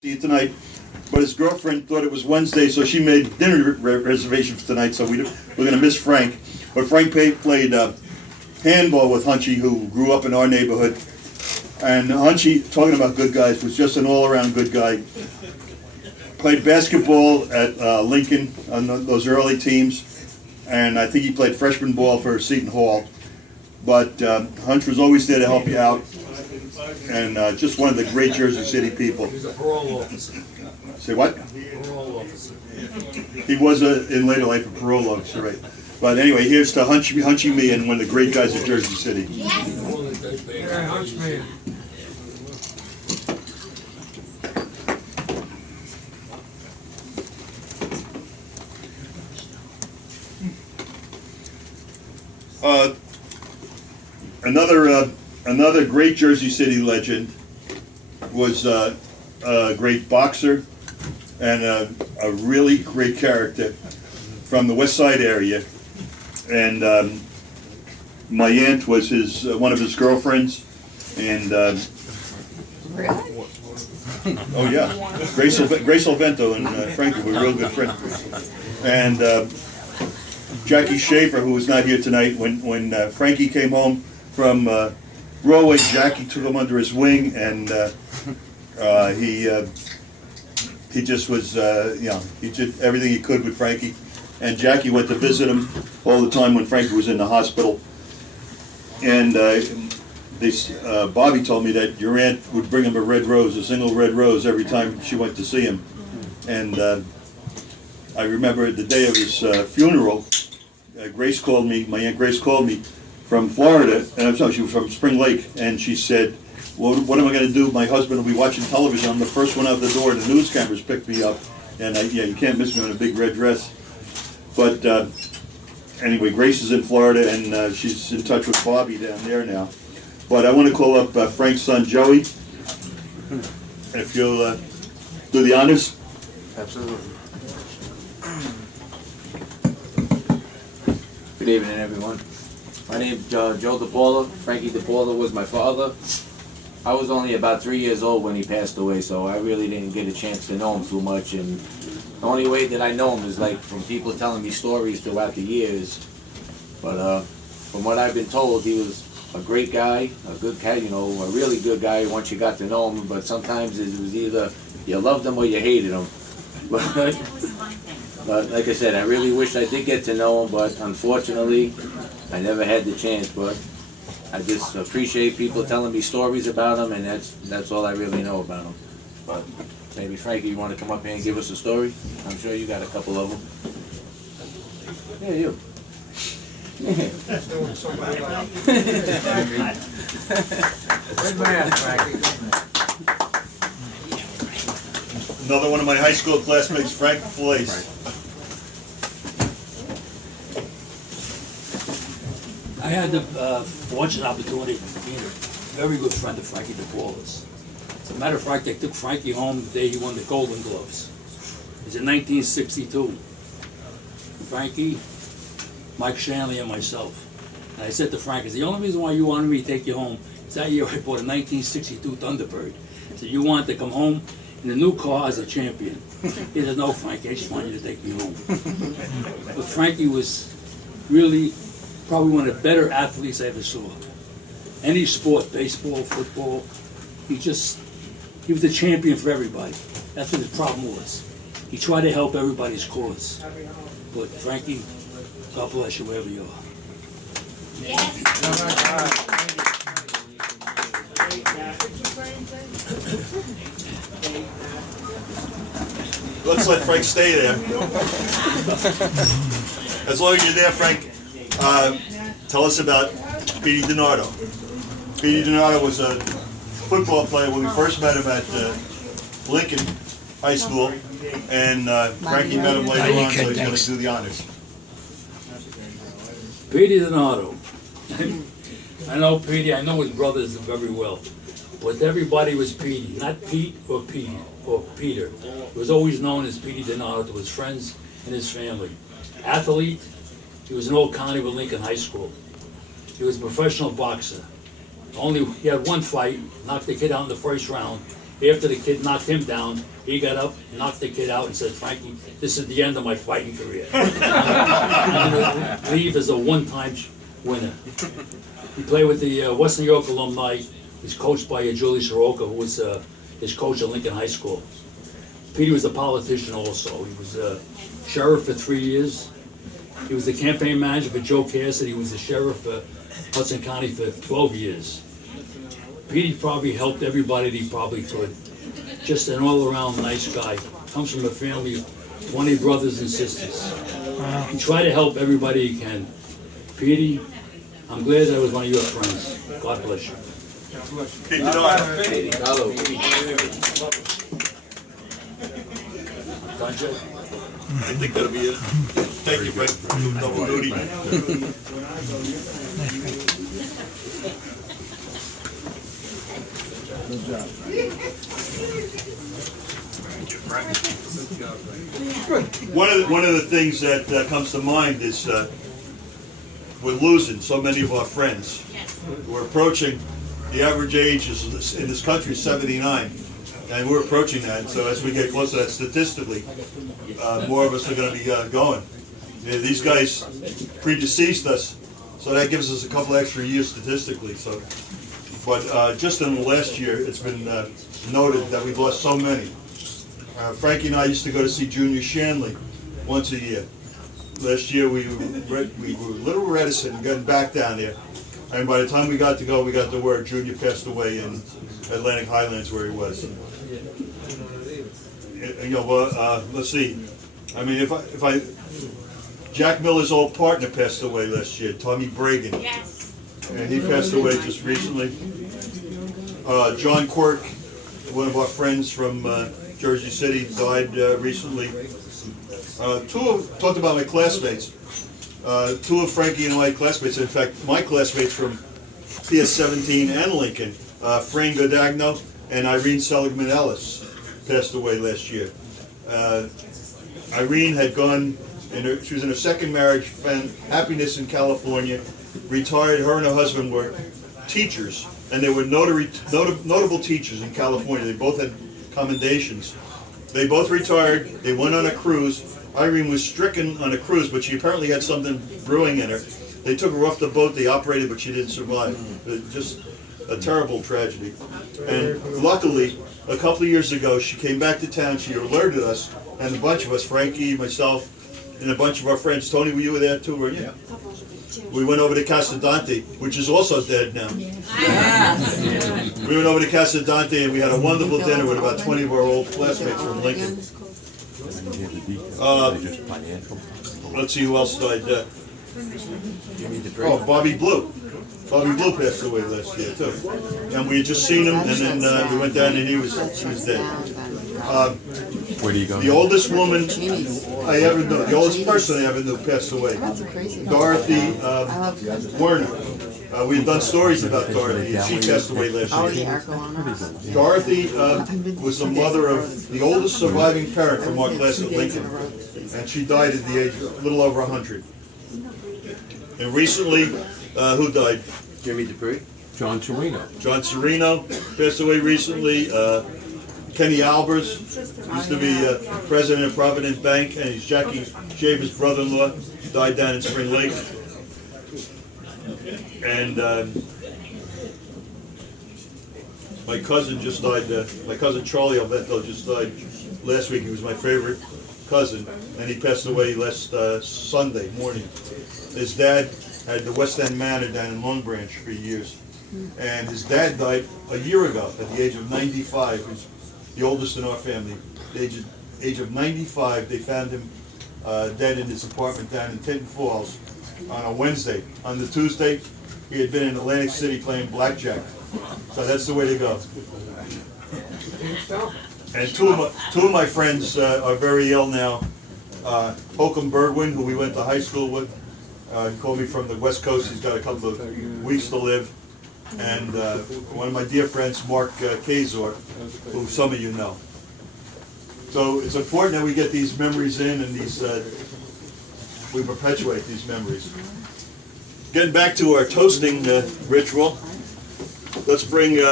see you tonight, but his girlfriend thought it was Wednesday, so she made dinner reservation for tonight, so we're going to miss Frank. But Frank played handball with Hunchy, who grew up in our neighborhood. And Hunchy, talking about good guys, was just an all-around good guy. Played basketball at Lincoln on those early teams, and I think he played freshman ball for Seton Hall. But Hunch was always there to help you out, and just one of the great Jersey City people. He was a parole officer. Say what? Parole officer. He was in later life a parole officer, right? But anyway, here's to Hunchy Meehan, one of the great guys of Jersey City. Yeah, Hunch Meehan. Another great Jersey City legend was a great boxer and a really great character from the West Side area. And my aunt was one of his girlfriends, and Really? oh yeah, Grace Olvento and Frankie were real good friends. And Jackie Schaefer, who was not here tonight, when Frankie came home from Broadway, Jackie took him under his wing, and he just was, he did everything he could with Frankie. And Jackie went to visit him all the time when Frankie was in the hospital. And Bobby told me that your aunt would bring him a red rose, a single red rose, every time she went to see him. And I remember the day of his funeral, Grace called me, my Aunt Grace called me from Florida, and she was from Spring Lake, and she said, well, what am I going to do? My husband will be watching television. I'm the first one out the door, and the news cameras picked me up. And you can't miss me in a big red dress. But anyway, Grace is in Florida, and she's in touch with Bobby down there now. But I want to call up Frank's son, Joey, if you'll do the honors. Absolutely. Good evening, everyone. My name is Joe DePaula. Frankie DePaula was my father. I was only about 3 years old when he passed away, so I really didn't get a chance to know him too much. And the only way that I know him is like from people telling me stories throughout the years. But from what I've been told, he was a great guy, a good guy, a really good guy once you got to know him. But sometimes it was either you loved him or you hated him. But like I said, I really wish I did get to know him, but unfortunately, I never had the chance. But I just appreciate people telling me stories about him, and that's all I really know about him. But maybe Frankie, you want to come up here and give us a story? I'm sure you got a couple of them. Yeah, you. Good man, Frankie. Another one of my high school classmates, Frank Fallice. I had the fortunate opportunity of being a very good friend of Frankie DePaula's. As a matter of fact, I took Frankie home the day he won the Golden Gloves. It was in 1962. Frankie, Mike Shanley, and myself. And I said to Frankie, the only reason why you wanted me to take you home is that year I bought a 1962 Thunderbird. So you wanted to come home in a new car as a champion. He said, no, Frankie, I just want you to take me home. But Frankie was really probably one of the better athletes I ever saw. Any sport, baseball, football, he was the champion for everybody. That's what his problem was. He tried to help everybody's cause. But Frankie, God bless you wherever you are. Yes. Let's let Frank stay there. As long as you're there, Frank, tell us about Petey DiNardo. Petey DiNardo was a football player when we first met him at Lincoln High School, and Frankie met him later on, so he's going to do the honors. Petey DiNardo. I know Petey, I know his brothers very well. But everybody was Petey, not Pete or Petey or Peter. He was always known as Petey DiNardo to his friends and his family. Athlete, he was an old county with Lincoln High School. He was a professional boxer. He had one fight, knocked the kid out in the first round, After the kid knocked him down, he got up, knocked the kid out, and said, "Frankie, this is the end of my fighting career. I'm going to leave as a one-time winner." He played with the West New York alumni. He's coached by Julie Soroka, who was his coach at Lincoln High School. Petey was a politician also. He was sheriff for 3 years. He was the campaign manager for Joe Cassidy. He was the sheriff for Hudson County for 12 years. Petey probably helped everybody that he probably could. Just an all-around nice guy. Comes from a family of 20 brothers and sisters. He tried to help everybody he can. Petey, I'm glad I was one of your friends. God bless you. Hey, DiNardo. Hunch. I think that'll be it. Thank you, Frank. Double duty. One of the things that comes to mind is we're losing so many of our friends. We're approaching, the average age is in this country is 79, and we're approaching that. So as we get closer to that, statistically, more of us are going to be going. These guys predeceased us, so that gives us a couple extra years statistically. So, but just in the last year, it's been noted that we've lost so many. Frankie and I used to go to see Junior Shanley once a year. Last year we were a little reticent in getting back down there, and by the time we got to go, we got the word Junior passed away in Atlantic Highlands where he was. You know, let's see. I mean, if I Jack Miller's old partner passed away last year, Tommy Bragan. Yes. And he passed away just recently. John Quirk, one of our friends from Jersey City, died recently. Talked about my classmates. Two of Frankie and my classmates, in fact, my classmates from PS17 and Lincoln, Frank Godagno and Irene Seligman Ellis, passed away last year. Irene had gone, she was in her second marriage, found happiness in California, retired. Her and her husband were teachers, and they were notable teachers in California. They both had commendations. They both retired. They went on a cruise. Irene was stricken on a cruise, but she apparently had something brewing in her. They took her off the boat. They operated, but she didn't survive. Just a terrible tragedy. And luckily, a couple of years ago, she came back to town. She alerted us, and a bunch of us, Frankie, myself, and a bunch of our friends. Tony, were you there too, weren't you? We went over to Casa Dante, which is also dead now. We went over to Casa Dante and we had a wonderful dinner with about 20 of our old classmates from Lincoln. Let's see who else died. Oh, Bobby Blue. Bobby Blue passed away last year too. And we had just seen him, and then we went down and he was dead. Where do you go? The oldest woman I ever knew, the oldest person I ever knew passed away. Dorothy Werner. We had done stories about Dorothy, and she passed away last year. Dorothy was the mother of the oldest surviving parent from our class at Lincoln, and she died at the age of a little over 100. And recently, who died? Jimmy Dupree. John Torino. John Serino passed away recently. Kenny Albers used to be president of Provident Bank, and he's Jackie Shaver's brother-in-law, died down in Spring Lake. And my cousin just died, my cousin Charlie Alvetto just died last week. He was my favorite cousin, and he passed away last Sunday morning. His dad had the West End Manor down in Long Branch for years, and his dad died a year ago at the age of 95. He's the oldest in our family. At the age of 95, they found him dead in his apartment down in Tinton Falls on a Wednesday. On the Tuesday, he had been in Atlantic City playing blackjack. So that's the way to go. And two of my friends are very ill now. Holcomb Bergwin, who we went to high school with, he called me from the West Coast. He's got a couple of weeks to live. And one of my dear friends, Mark Kazor, who some of you know. So it's important that we get these memories in and these we perpetuate these memories. Getting back to our toasting ritual, let's bring